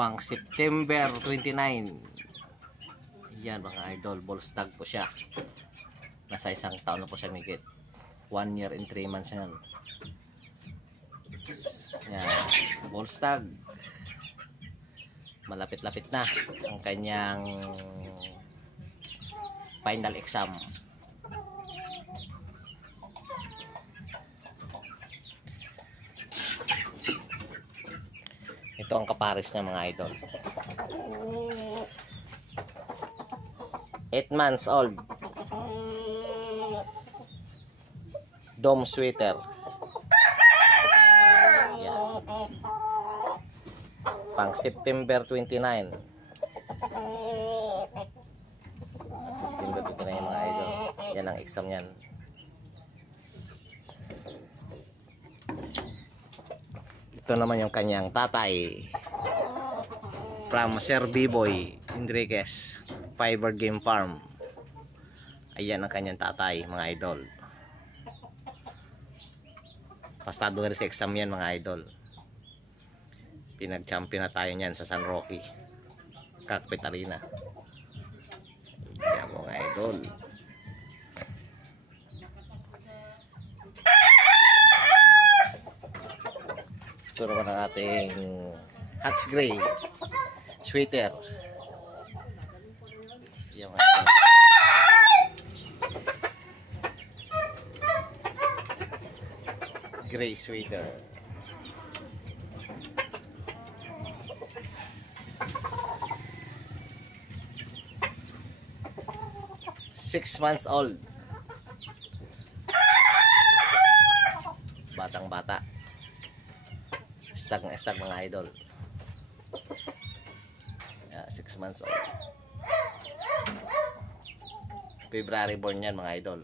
pang September 29. Yan mga idol, bull stag po siya. Nasa 1 taon na po siya migit. 1 year and 3 months yan. Yan, bull stag. Malapit-lapit na ang kanyang final exam. Ito ang kapares niya mga idol. 8 months old. Dome sweater. Yan. Pang September 29. September 29 mga idol. Yan ang exam niyan. Ito naman yung kanyang tatay. From Sir B-Boy Enriquez Fiber Game Farm. Ayan ang kanyang tatay mga idol. Pasado rin sa exam yan mga idol. Pinag-champion na tayo niyan sa San Roque Cockpit Arena. Ayan mga idol. Ito naman ang ating Hatch Gray sweater. Yung gray sweater. Six months old. Batang bata. Stag na stag mga idol. 6 months old. February born yan mga idol.